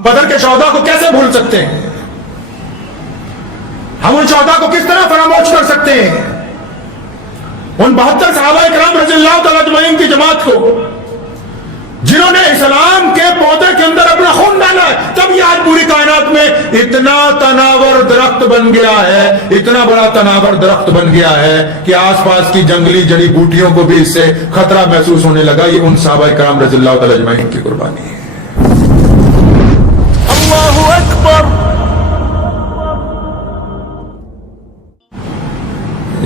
بدر کے شہداء کو کیسے بھول سکتے ہیں؟ ہم ان شہداء کو کس طرح فراموش کر سکتے ہیں؟ ان 72 صحابہ کرام رضی اللہ تعالیٰ اجمعین کی جماعت کو جنہوں نے اسلام کے پودے کے اندر اپنا خون ڈالا ہے، تب یہ آج پوری کائنات میں اتنا تناور درخت بن گیا ہے، اتنا بڑا تناور درخت بن گیا ہے کہ آس پاس کی جنگلی جڑی بوٹیوں کو بھی اس سے خطرہ محسوس ہونے لگا۔ یہ ان صحابہ کرام رضی اللہ تعالیٰ اجمعین کی قربانی ہے۔ اللہ اکبر۔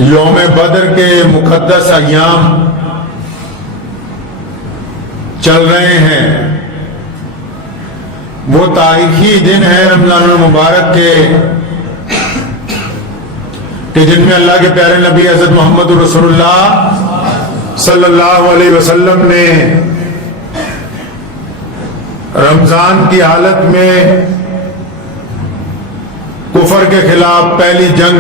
یوم بدر کے مقدس ایام چل رہے ہیں، وہ تاریخی دن ہے رمضان المبارک کے کہ جن میں اللہ کے پیارے نبی حضرت محمد رسول اللہ صلی اللہ علیہ وسلم نے رمضان کی حالت میں کفر کے خلاف پہلی جنگ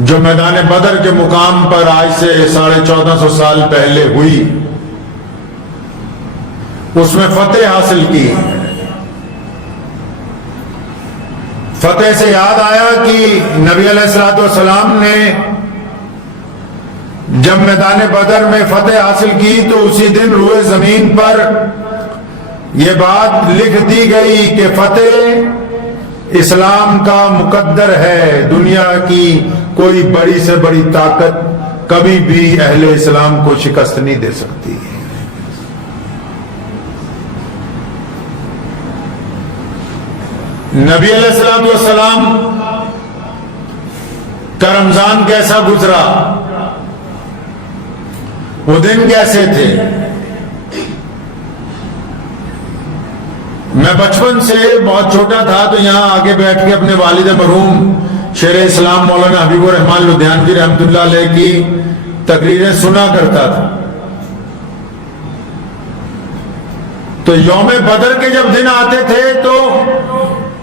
جو میدان بدر کے مقام پر آج سے 1450 سال پہلے ہوئی، اس میں فتح حاصل کی۔ فتح سے یاد آیا کہ نبی علیہ الصلوۃ والسلام نے جب میدان بدر میں فتح حاصل کی تو اسی دن روئے زمین پر یہ بات لکھ دی گئی کہ فتح اسلام کا مقدر ہے، دنیا کی کوئی بڑی سے بڑی طاقت کبھی بھی اہل اسلام کو شکست نہیں دے سکتی۔ نبی علیہ الصلوۃ والسلام کا رمضان کیسا گزرا، وہ دن کیسے تھے؟ میں بچپن سے بہت چھوٹا تھا تو یہاں آگے بیٹھ کے اپنے والد مرحوم شیر اسلام مولانا حبیب الرحمان لدھیانوی رحمۃ اللہ علیہ کی تقریریں سنا کرتا تھا۔ تو یوم بدر کے جب دن آتے تھے تو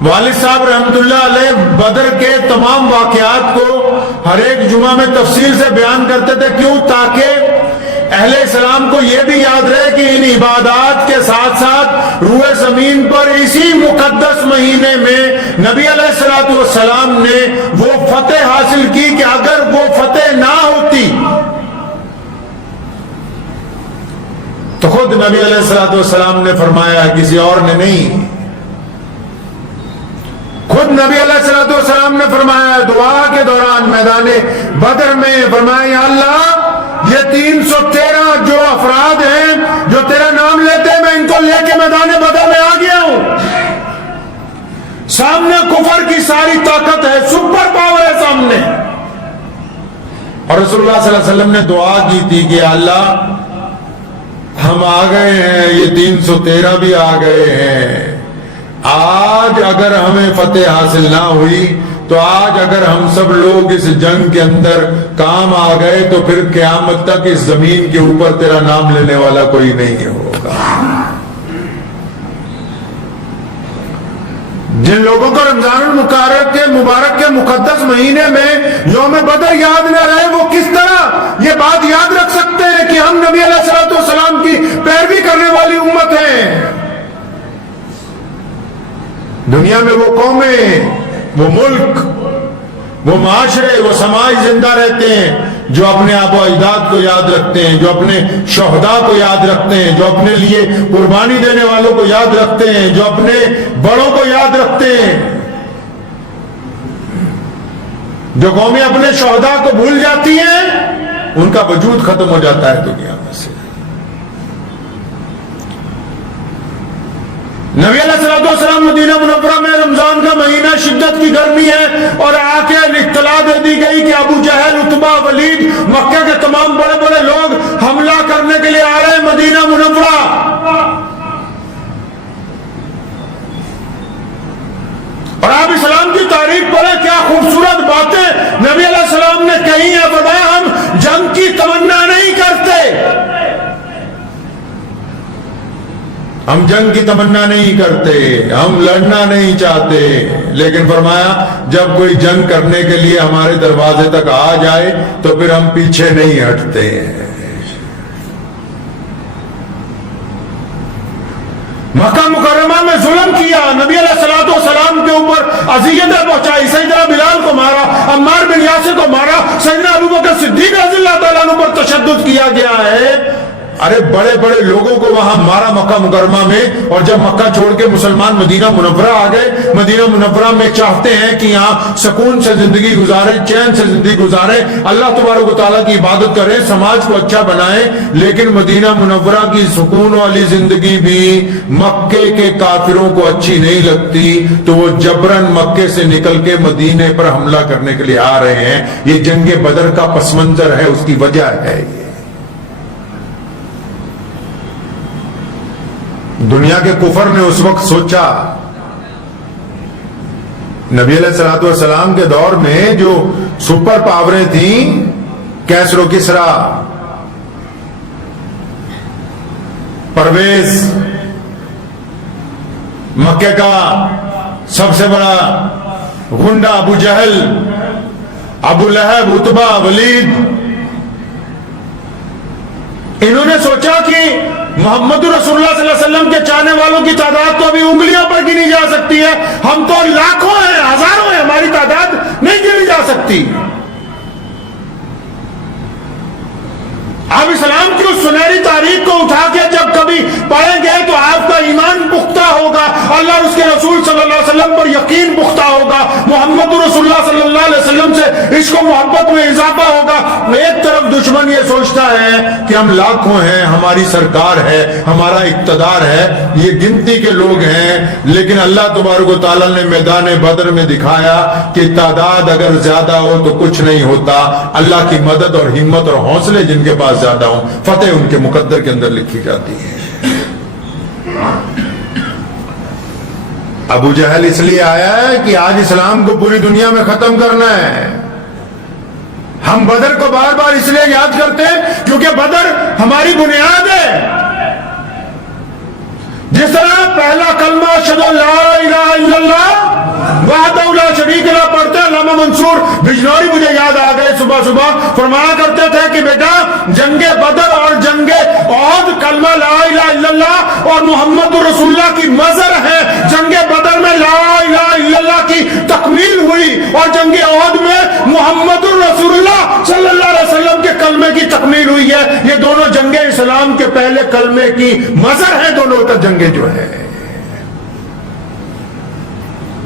والد صاحب رحمۃ اللہ علیہ بدر کے تمام واقعات کو ہر ایک جمعہ میں تفصیل سے بیان کرتے تھے، کیوں؟ تاکہ اہل اسلام کو یہ بھی یاد رہے کہ ان عبادات کے ساتھ ساتھ روئے زمین پر اسی مقدس مہینے میں نبی علیہ الصلوۃ والسلام نے وہ فتح حاصل کی کہ اگر وہ فتح نہ ہوتی تو خود نبی علیہ الصلوۃ والسلام نے فرمایا، کسی اور نے نہیں، خود نبی علیہ الصلوۃ والسلام نے فرمایا دعا کے دوران میدان بدر میں، فرمایا یا اللہ یہ 313 جو افراد ہیں جو تیرا نام لیتے ہیں، میں ان کو لے کے میدان بدر میں آ گیا ہوں۔ سامنے کفر کی ساری طاقت ہے، سپر پاور ہے سامنے، اور رسول اللہ صلی اللہ علیہ وسلم نے دعا کی تھی کہ اللہ ہم آ گئے ہیں، یہ 313 بھی آ گئے ہیں، آج اگر ہمیں فتح حاصل نہ ہوئی تو آج اگر ہم سب لوگ اس جنگ کے اندر کام آ گئے تو پھر قیامت تک اس زمین کے اوپر تیرا نام لینے والا کوئی نہیں ہوگا۔ جن لوگوں کو رمضان المبارک کے مقدس مہینے میں یوم بدر یاد نہ رہے، وہ کس طرح یہ بات یاد رکھ سکتے ہیں کہ ہم نبی علیہ الصلوۃ والسلام کی پیروی کرنے والی امت ہیں؟ دنیا میں وہ قومیں، وہ ملک، وہ معاشرے، وہ سماج زندہ رہتے ہیں جو اپنے آبا و اجداد کو یاد رکھتے ہیں، جو اپنے شہداء کو یاد رکھتے ہیں، جو اپنے لیے قربانی دینے والوں کو یاد رکھتے ہیں، جو اپنے بڑوں کو یاد رکھتے ہیں۔ جو قومیں اپنے شہداء کو بھول جاتی ہیں ان کا وجود ختم ہو جاتا ہے دنیا میں سے۔ نبی علیہ الصلوۃ والسلام مدینہ منورہ میں رمضان کا مہینہ، شدت کی گرمی ہے، اور آ کے اطلاع دے دی گئی کہ ابو جہل، عتبہ، ولید، مکہ کے تمام بڑے بڑے لوگ حملہ کرنے کے لیے آ رہے ہیں مدینہ منورہ۔ اور آپ اسلام کی تاریخ پڑھیں، کیا خوبصورت باتیں نبی علیہ السلام نے کہی ہیں۔ فرمایا ہم جنگ کی تمنا نہیں کرتے، ہم جنگ کی تمنا نہیں کرتے، ہم لڑنا نہیں چاہتے، لیکن فرمایا جب کوئی جنگ کرنے کے لیے ہمارے دروازے تک آ جائے تو پھر ہم پیچھے نہیں ہٹتے ہیں۔ مکہ مکرمہ میں ظلم کیا، نبی علیہ الصلوۃ والسلام کے اوپر اذیتیں پہنچائی، سیدنا بلال کو مارا، عمار بن یاسر کو مارا، سیدنا ابوبکر صدیق رضی اللہ تعالیٰ عنہ پر تشدد کیا گیا ہے۔ ارے بڑے بڑے لوگوں کو وہاں مارا مکہ مکرمہ میں، اور جب مکہ چھوڑ کے مسلمان مدینہ منورہ آ گئے، مدینہ منورہ میں چاہتے ہیں کہ یہاں سکون سے زندگی گزارے، چین سے زندگی گزارے، اللہ تبارک و تعالیٰ کی عبادت کریں، سماج کو اچھا بنائیں، لیکن مدینہ منورہ کی سکون والی زندگی بھی مکے کے کافروں کو اچھی نہیں لگتی، تو وہ جبرن مکے سے نکل کے مدینے پر حملہ کرنے کے لیے آ رہے ہیں۔ یہ جنگ بدر کا پس منظر ہے، اس کی وجہ ہے۔ دنیا کے کفر نے اس وقت سوچا، نبی علیہ الصلوۃ والسلام کے دور میں جو سپر پاوریں تھیں، کیسر و کسرا، پرویز مکے کا سب سے بڑا غنڈا ابو جہل، ابو لہب، عتبہ، ولید، انہوں نے سوچا کہ محمد رسول اللہ صلی اللہ علیہ وسلم کے چاہنے والوں کی تعداد تو ابھی انگلیوں پر گنی جا سکتی ہے، ہم تو لاکھوں ہیں، ہزاروں ہیں، ہماری تعداد نہیں گنی جا سکتی۔ آپ اسلام کی اس سنہری تاریخ کو اٹھا کے جب کبھی پڑھیں گے تو آپ کا ایمان پختہ ہوگا، اللہ اور اس کے رسول صلی اللہ علیہ وسلم پر یقین پختہ ہوگا، محمد رسول اللہ صلی اللہ علیہ وسلم سے عشق و محبت میں اضافہ ہوگا۔ ایک طرف دشمن یہ سوچتا ہے کہ ہم لاکھوں ہیں، ہماری سرکار ہے، ہمارا اقتدار ہے، یہ گنتی کے لوگ ہیں، لیکن اللہ تبارک و تعالیٰ نے میدان بدر میں دکھایا کہ تعداد اگر زیادہ ہو تو کچھ نہیں ہوتا، اللہ کی مدد اور ہمت اور حوصلے جن کے پاس زیادہ ہوں، فتح ان کے مقدر کے اندر لکھی جاتی ہے۔ ابو جہل اس لیے آیا ہے کہ آج اسلام کو پوری دنیا میں ختم کرنا ہے۔ ہم بدر کو بار بار اس لیے یاد کرتے ہیں کیونکہ بدر ہماری بنیاد ہے۔ جس طرح پہلا کلمہ اشہد ان لا الہ الا اللہ وحدہ لا شریک لہ پڑھتے ہیں، علامہ منصور بجنوری مجھے یاد آ گئے، صبح صبح فرمایا کرتے تھے کہ بیٹا جنگ بدر اور جنگ احد کلمہ لا الہ الا اللہ اور محمد رسول اللہ کی مظہر ہے۔ جنگ بدر میں لا الہ الا اللہ کی تکمیل ہوئی اور جنگ احد میں محمد رسول اللہ صلی اللہ علیہ وسلم کے کلمے کی تکمیل ہوئی ہے۔ یہ دونوں جنگ اسلام کے پہلے کلمے کی مظہر ہے، دونوں کا جنگ جو ہے۔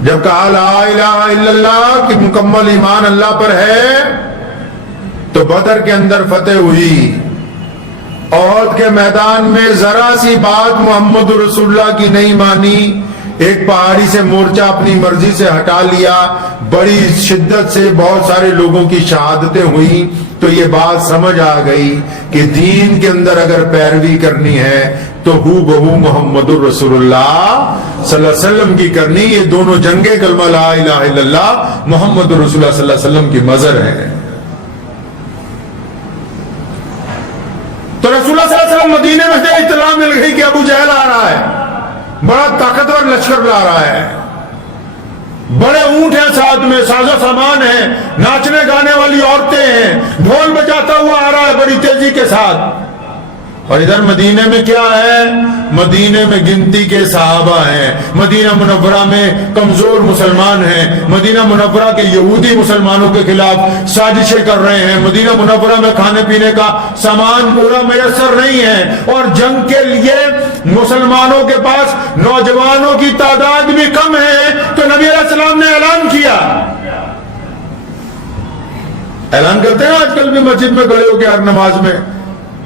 جب کہا لا الہ الا اللہ کہ مکمل ایمان اللہ پر ہے، تو بدر کے اندر فتح ہوئی۔ احد کے میدان میں ذرا سی بات محمد رسول اللہ کی نہیں مانی، ایک پہاڑی سے مورچہ اپنی مرضی سے ہٹا لیا، بڑی شدت سے بہت سارے لوگوں کی شہادتیں ہوئیں، تو یہ بات سمجھ آ گئی کہ دین کے اندر اگر پیروی کرنی ہے تو ہو بہو محمد الرسول اللہ صلی اللہ علیہ وسلم کی کرنی۔ یہ دونوں جنگیں کلمہ لا الہ الا اللہ محمد الرسول اللہ صلی اللہ علیہ وسلم کی مظہر ہے۔ تو رسول اللہ صلی اللہ علیہ وسلم مدینے میں سے اطلاع مل گئی کہ ابو جہل آ رہا ہے، بڑا طاقتور لشکر لا رہا ہے، بڑے اونٹ ہیں ساتھ میں، ساز و سامان ہے، ناچنے گانے والی عورتیں ہیں، ڈھول بجاتا ہوا آ رہا ہے بڑی تیزی کے ساتھ۔ اور ادھر مدینے میں کیا ہے؟ مدینے میں گنتی کے صحابہ ہیں، مدینہ منورہ میں کمزور مسلمان ہیں، مدینہ منورہ کے یہودی مسلمانوں کے خلاف سازشیں کر رہے ہیں، مدینہ منورہ میں کھانے پینے کا سامان پورا میسر نہیں ہے، اور جنگ کے لیے مسلمانوں کے پاس نوجوانوں کی تعداد بھی کم ہے۔ تو نبی علیہ السلام نے اعلان کیا، اعلان کرتے ہیں آج کل بھی مسجد میں کھڑے ہو کے ہر نماز میں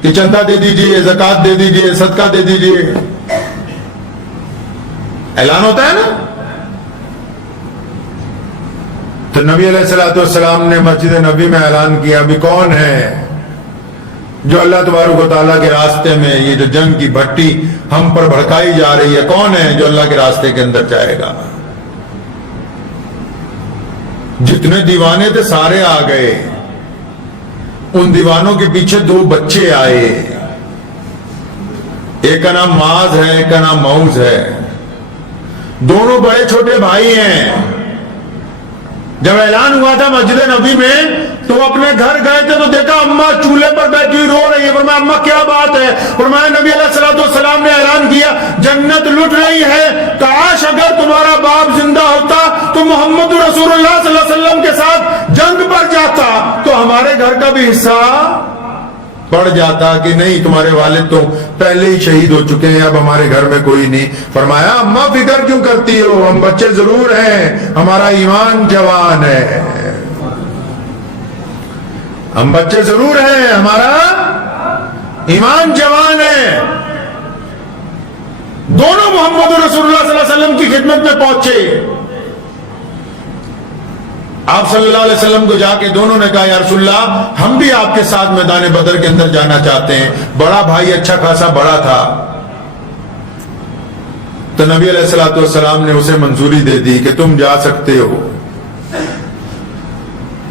کہ چندہ دے دیجئے، زکوٰۃ دے دیجئے، صدقہ دے دیجئے، اعلان ہوتا ہے نا۔ تو نبی علیہ الصلوۃ والسلام نے مسجد نبی میں اعلان کیا، ابھی کون ہے جو اللہ تبارک و تعالیٰ کے راستے میں یہ جو جنگ کی بھٹی ہم پر بھڑکائی جا رہی ہے، کون ہے جو اللہ کے راستے کے اندر جائے گا؟ جتنے دیوانے تھے سارے آ گئے، ان دیوانوں کے پیچھے دو بچے آئے، ایک کا نام معاذ ہے، ایک کا نام معوذ ہے، دونوں بڑے چھوٹے بھائی ہیں۔ جب اعلان ہوا تھا مسجد نبی میں تو وہ اپنے گھر گئے تھے تو دیکھا اماں چولہے پر بیٹھی رو رہی ہے. فرمایا اماں کیا بات ہے؟ فرمایا نبی علیہ الصلوۃ والسلام نے اعلان کیا جنت لٹ رہی ہے, کاش اگر تمہارا باپ زندہ ہوتا تو محمد رسول اللہ صلی اللہ علیہ وسلم کے ساتھ جنگ پر جاتا تو ہمارے گھر کا بھی حصہ پڑ جاتا. کہ نہیں, تمہارے والد تو پہلے ہی شہید ہو چکے ہیں, اب ہمارے گھر میں کوئی نہیں. فرمایا اماں فکر کیوں کرتی ہو, ہم بچے ضرور ہیں, ہمارا ایمان جوان ہے, ہم بچے ضرور ہیں, ہمارا ایمان جوان ہے. دونوں محمد رسول اللہ صلی اللہ علیہ وسلم کی خدمت میں پہنچے. آپ صلی اللہ علیہ وسلم کو جا کے دونوں نے کہا یا رسول اللہ ہم بھی آپ کے ساتھ میدان بدر کے اندر جانا چاہتے ہیں. بڑا بھائی اچھا خاصا بڑا تھا تو نبی علیہ الصلوۃ والسلام نے اسے منظوری دے دی کہ تم جا سکتے ہو.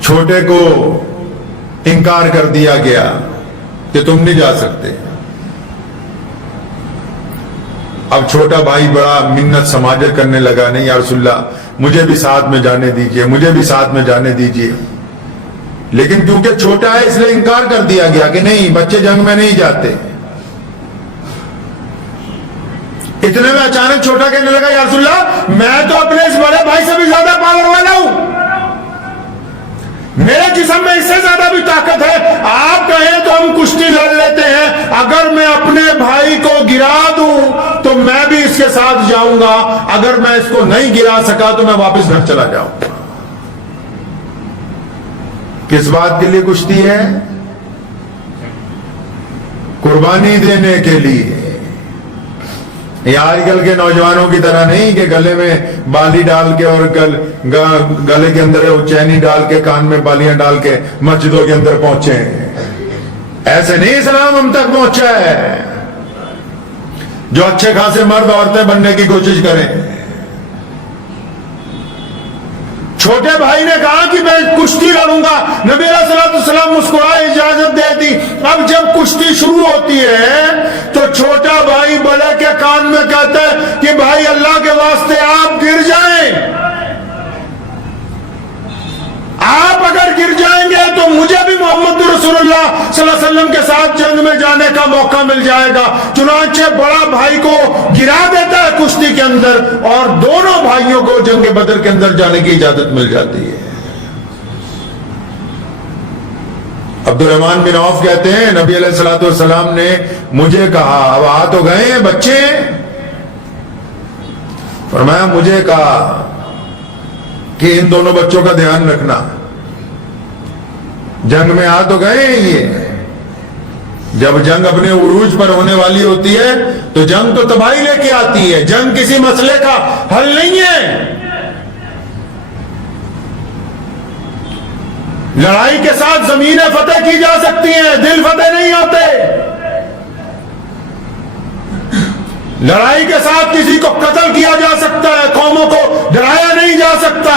چھوٹے کو انکار کر دیا گیا کہ تم نہیں جا سکتے. اب چھوٹا بھائی بڑا منت سماجت کرنے لگا, نہیں یا رسول اللہ مجھے بھی ساتھ میں جانے دیجئے, مجھے بھی ساتھ میں جانے دیجئے. لیکن کیونکہ چھوٹا ہے اس لیے انکار کر دیا گیا کہ نہیں بچے جنگ میں نہیں جاتے. اتنے میں اچانک چھوٹا کہنے لگا یا رسول اللہ میں تو اپنے اس بڑے بھائی سے بھی زیادہ پاور والا ہوں, میرے جسم میں اس سے زیادہ بھی طاقت ہے, آپ کہیں تو ہم کشتی لڑ لیتے ہیں, اگر میں اپنے بھائی کو گرا دوں تو میں بھی اس کے ساتھ جاؤں گا, اگر میں اس کو نہیں گرا سکا تو میں واپس گھر چلا جاؤں. کس بات کے لیے کشتی ہے؟ قربانی دینے کے لیے. یہ آج کل کے نوجوانوں کی طرح نہیں کہ گلے میں بالی ڈال کے اور گلے کے اندر چینی ڈال کے کان میں بالیاں ڈال کے مسجدوں کے اندر پہنچے ہیں. ایسے نہیں اسلام ہم تک پہنچا ہے. جو اچھے خاصے مرد عورتیں بننے کی کوشش کریں. چھوٹے بھائی نے کہا کہ میں کشتی لڑوں گا. نبی علیہ الصلوۃ والسلام مسکرائے اجازت دے دی. اب جب کشتی شروع ہوتی ہے تو چھوٹا بھائی بڑے کے کان میں کہتا ہے کہ بھائی اللہ کے واسطے آپ گر جائیں, آپ اگر گر جائیں گے تو مجھے بھی محمد رسول اللہ صلی اللہ علیہ وسلم کے ساتھ جنگ میں جانے کا موقع مل جائے گا. چنانچہ بڑا بھائی کو گرا دیتا ہے کشتی کے اندر اور دونوں بھائیوں کو جنگ بدر کے اندر جانے کی اجازت مل جاتی ہے. عبد الرحمن بن عوف کہتے ہیں نبی علیہ الصلوۃ والسلام نے مجھے کہا, اب آ تو گئے ہیں بچے, فرمایا مجھے کہا کہ ان دونوں بچوں کا دھیان رکھنا, جنگ میں آ تو گئے ہیں یہ, جب جنگ اپنے عروج پر ہونے والی ہوتی ہے تو جنگ تو تباہی لے کے آتی ہے, جنگ کسی مسئلے کا حل نہیں ہے. لڑائی کے ساتھ زمینیں فتح کی جا سکتی ہیں, دل فتح نہیں ہوتے. لڑائی کے ساتھ کسی کو قتل کیا جا سکتا ہے, قوموں کو ڈرایا نہیں جا سکتا.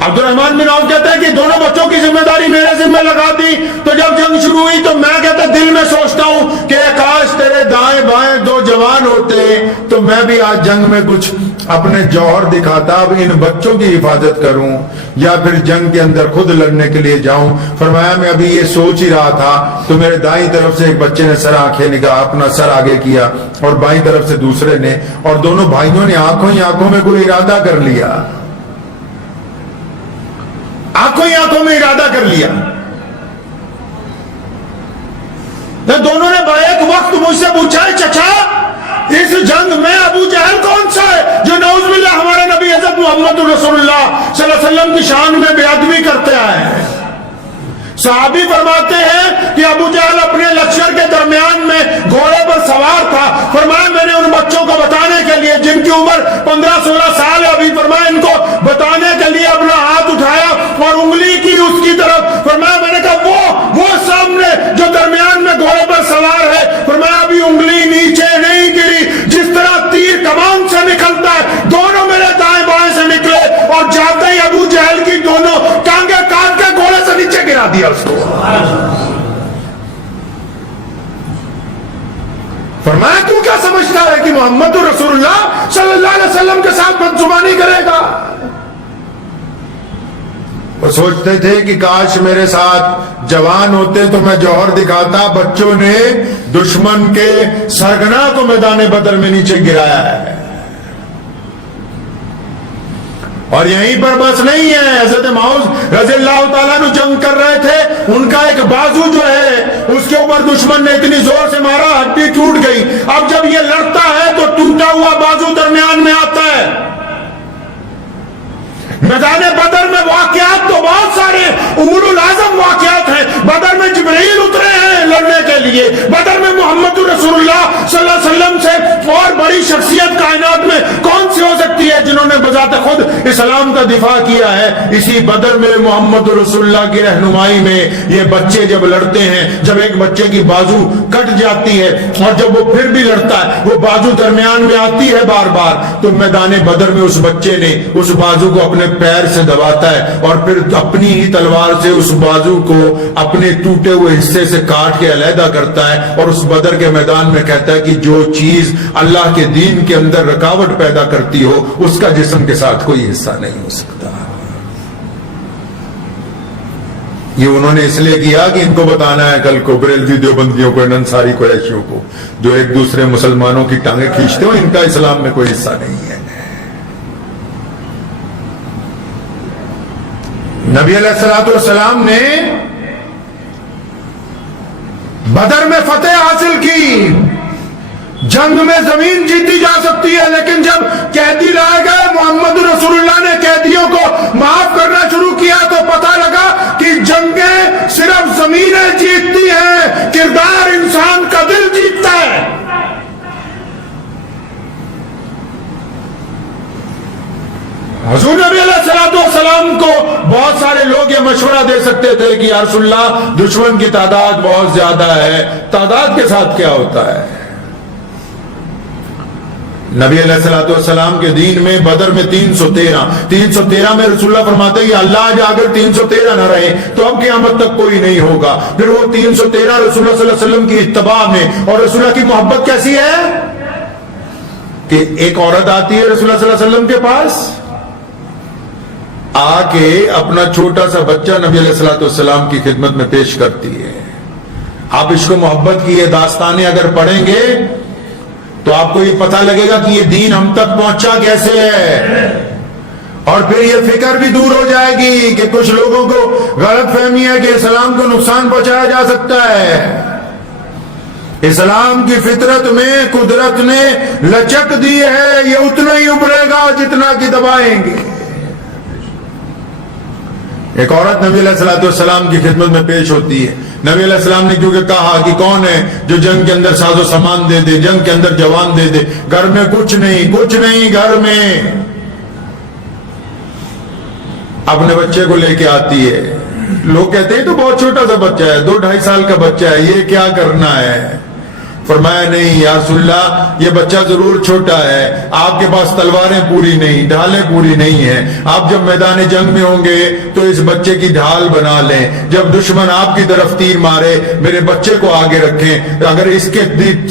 عبد الرحمن بن عوف کہتے ہیں کہ دونوں بچوں کی ذمہ داری میرے ذمہ لگا دی. تو جب جنگ شروع ہوئی تو میں کہتا دل میں سوچتا ہوں کہ کاش تیرے دائیں بائیں دو جوان ہوتے تو میں بھی آج جنگ میں کچھ اپنے جوہر دکھاتا, اب ان بچوں کی حفاظت کروں یا پھر جنگ کے اندر خود لڑنے کے لیے جاؤں. فرمایا میں ابھی یہ سوچ ہی رہا تھا تو میرے دائیں طرف سے ایک بچے نے سر آنکھیں نکالا, اپنا سر آگے کیا, اور بائیں طرف سے دوسرے نے, اور دونوں بھائیوں نے آنکھوں ہی آنکھوں میں کوئی ارادہ کر لیا, آنکھوں ہی آنکھوں میں ارادہ کر لیا. دونوں نے ایک وقت مجھ سے پوچھا ہے چچا اس جنگ میں ابو جہل کون سا ہے جو نعوذ باللہ ہمارے نبی حضرت محمد رسول اللہ صلی اللہ علیہ وسلم کی شان میں بے ادبی کرتے آئے. صحابی فرماتے ہیں کہ ابو جہل اپنے لشکر کے درمیان میں گھوڑے پر سوار تھا. فرمایا میں نے ان بچوں کو بتانے کے لیے جن کی عمر 15-16 سال ہے ابھی, فرمایا ان کو بتانے کے لیے اپنا ہاتھ اٹھایا اور انگلی کی اس کی طرف. فرمایا میں نے کہا وہ سامنے جو درمیان میں گھوڑے پر سوار ہے, فرمایا ابھی انگلی نیچے نہیں گری, جس طرح تیر کمان سے نکلتا ہے دونوں میرے دائیں بائیں سے نکلے اور جاتے ہی ابو جہل کی دونوں ٹانگیں کاٹ کے گھوڑے سے نیچے گرا دیا اس کو. فرمایا تو کیا سمجھتا ہے کہ محمد رسول اللہ صلی اللہ علیہ وسلم کے ساتھ بدزبانی کرے گا؟ وہ سوچتے تھے کہ کاش میرے ساتھ جوان ہوتے تو میں جوہر دکھاتا. بچوں نے دشمن کے سرگنا کو میدان بدر میں نیچے گرایا ہے. اور یہیں پر بس نہیں ہے, حضرت معاذ رضی اللہ تعالیٰ عنہ جنگ کر رہے تھے, ان کا ایک بازو جو ہے اس کے اوپر دشمن نے اتنی زور سے مارا ہڈی ٹوٹ گئی. اب جب یہ لڑتا ہے تو ٹوٹا ہوا بازو درمیان میں آتا ہے. میدان بدر میں واقعات تو بہت سارے امور العظم واقعات ہیں. بدر میں جبرائیل اترے ہیں لڑنے کے لیے, بدر میں محمد رسول اللہ صلی اللہ علیہ وسلم سے اور بڑی شخصیت کائنات میں کون سی ہو سکتی ہے جنہوں نے بذات خود اسلام کا دفاع کیا ہے. اسی بدر میں محمد رسول اللہ کی رہنمائی میں یہ بچے جب لڑتے ہیں, جب ایک بچے کی بازو کٹ جاتی ہے اور جب وہ پھر بھی لڑتا ہے, وہ بازو درمیان میں آتی ہے بار بار, تو میدان بدر میں اس بچے نے اس بازو کو اپنے پیر سے دباتا ہے اور پھر اپنی ہی تلوار سے اس بازو کو اپنے ٹوٹے ہوئے حصے سے کاٹ کے علیحدہ کرتا ہے, اور اس بدر کے میدان میں کہتا ہے کہ جو چیز اللہ کے دین کے اندر رکاوٹ پیدا کرتی ہو اس کا جسم کے ساتھ کوئی حصہ نہیں ہو سکتا. یہ انہوں نے اس لیے کیا کہ ان کو بتانا ہے کل کو بریلوی دیوبندیوں کو, انصاری قریشیوں کو, جو ایک دوسرے مسلمانوں کی ٹانگیں کھینچتے ہو, ان کا اسلام میں کوئی حصہ نہیں ہے. نبی علیہ الصلوۃ والسلام نے بدر میں فتح حاصل کی. جنگ میں زمین جیتی جا سکتی ہے, لیکن جب قیدی لائے گئے, محمد رسول اللہ نے قیدیوں کو معاف کرنا شروع کیا تو پتہ لگا کہ جنگیں صرف زمینیں جیتتی ہیں, کردار انسان کا دل جیتتا ہے. حضور نبی علیہ الصلوۃ والسلام کو بہت سارے لوگ یہ مشورہ دے سکتے تھے کہ یا رسول اللہ دشمن کی تعداد بہت زیادہ ہے, تعداد کے ساتھ کیا ہوتا ہے. نبی علیہ الصلوۃ والسلام کے دین میں بدر میں 313 میں رسول اللہ فرماتے ہیں کہ اللہ آج اگر 313 نہ رہے تو اب قیامت تک کوئی نہیں ہوگا. پھر وہ 313 رسول اللہ صلی اللہ علیہ وسلم کی اتباع میں, اور رسول اللہ کی محبت کیسی ہے کہ ایک عورت آتی ہے رسول اللہ صلی اللہ علیہ وسلم کے پاس, آ کے اپنا چھوٹا سا بچہ نبی علیہ الصلوۃ والسلام کی خدمت میں پیش کرتی ہے. آپ عشق و محبت کی یہ داستانیں اگر پڑھیں گے تو آپ کو یہ پتہ لگے گا کہ یہ دین ہم تک پہنچا کیسے ہے, اور پھر یہ فکر بھی دور ہو جائے گی کہ کچھ لوگوں کو غلط فہمی ہے کہ اسلام کو نقصان پہنچایا جا سکتا ہے. اسلام کی فطرت میں قدرت نے لچک دی ہے, یہ اتنا ہی ابھرے گا جتنا کہ دبائیں گے. ایک عورت نبی علیہ الصلوۃ والسلام کی خدمت میں پیش ہوتی ہے. نبی علیہ السلام نے کیونکہ کہا کہ کون ہے جو جنگ کے اندر ساز و سامان دے دے, جنگ کے اندر جوان دے دے, گھر میں کچھ نہیں گھر میں. اپنے بچے کو لے کے آتی ہے. لوگ کہتے ہیں تو بہت چھوٹا سا بچہ ہے, 2-2.5 سال کا بچہ ہے, یہ کیا کرنا ہے. فرمایا نہیں یا رسول اللہ, یہ بچہ ضرور چھوٹا ہے, آپ کے پاس تلواریں پوری نہیں, ڈھالیں پوری نہیں ہیں, آپ جب میدان جنگ میں ہوں گے تو اس بچے کی ڈھال بنا لیں, جب دشمن آپ کی طرف تیر مارے میرے بچے کو آگے رکھیں, اگر اس کے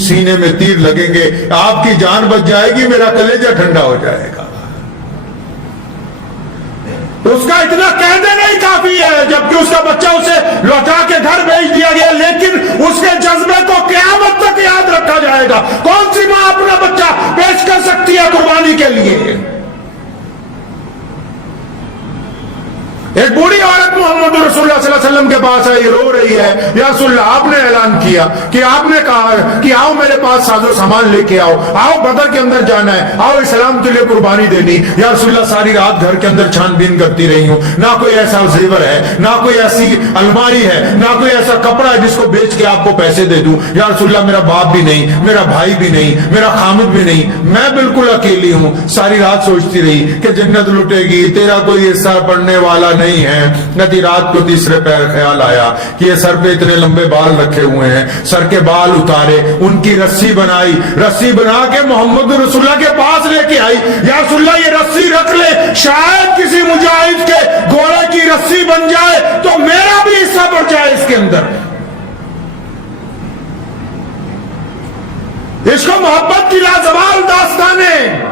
سینے میں تیر لگیں گے آپ کی جان بچ جائے گی, میرا کلیجہ ٹھنڈا ہو جائے گا. اس کا اتنا کہہ دینا ہی کافی ہے, جبکہ اس کا بچہ اسے لوٹا کے گھر بھیج دیا گیا, لیکن اس کے جذبے کو قیامت تک یاد رکھا جائے گا. کون سی ماں اپنا بچہ پیش کر سکتی ہے قربانی کے لیے؟ ایک بوڑھی عورت محمد رسول اللہ صلی اللہ علیہ وسلم کے پاس آئی, رو رہی ہے, یا رسول اللہ آپ نے اعلان کیا کہ آپ نے کہا کہ آؤ میرے پاس ساز و سامان لے کے آؤ بدر کے اندر جانا ہے, آؤ اسلام کے لیے قربانی دینی. یا رسول اللہ ساری رات گھر کے اندر چھان بین کرتی رہی ہوں, نہ کوئی ایسا زیور ہے, نہ کوئی ایسی الماری ہے, نہ کوئی ایسا کپڑا ہے جس کو بیچ کے آپ کو پیسے دے دوں. یا رسول اللہ میرا باپ بھی نہیں, میرا بھائی بھی نہیں, میرا خامد بھی نہیں, میں بالکل اکیلی ہوں. ساری رات سوچتی رہی کہ جنت لٹے گی, تیرا کوئی حصہ پڑنے والا نہیں ہے. ندی رات کو تیسرے پیر خیال آیا کہ یہ سر پہ اتنے لمبے بال رکھے ہوئے ہیں, سر کے بال اتارے, ان کی رسی بنائی, رسی بنا کے محمد رسول اللہ کے پاس لے کے آئی. یا رسول اللہ یہ رسی رکھ لے, شاید کسی مجاہد کے گھوڑے کی رسی بن جائے تو میرا بھی حصہ بڑھ جائے اس کے اندر. عشق و محبت کی لازوال داستانیں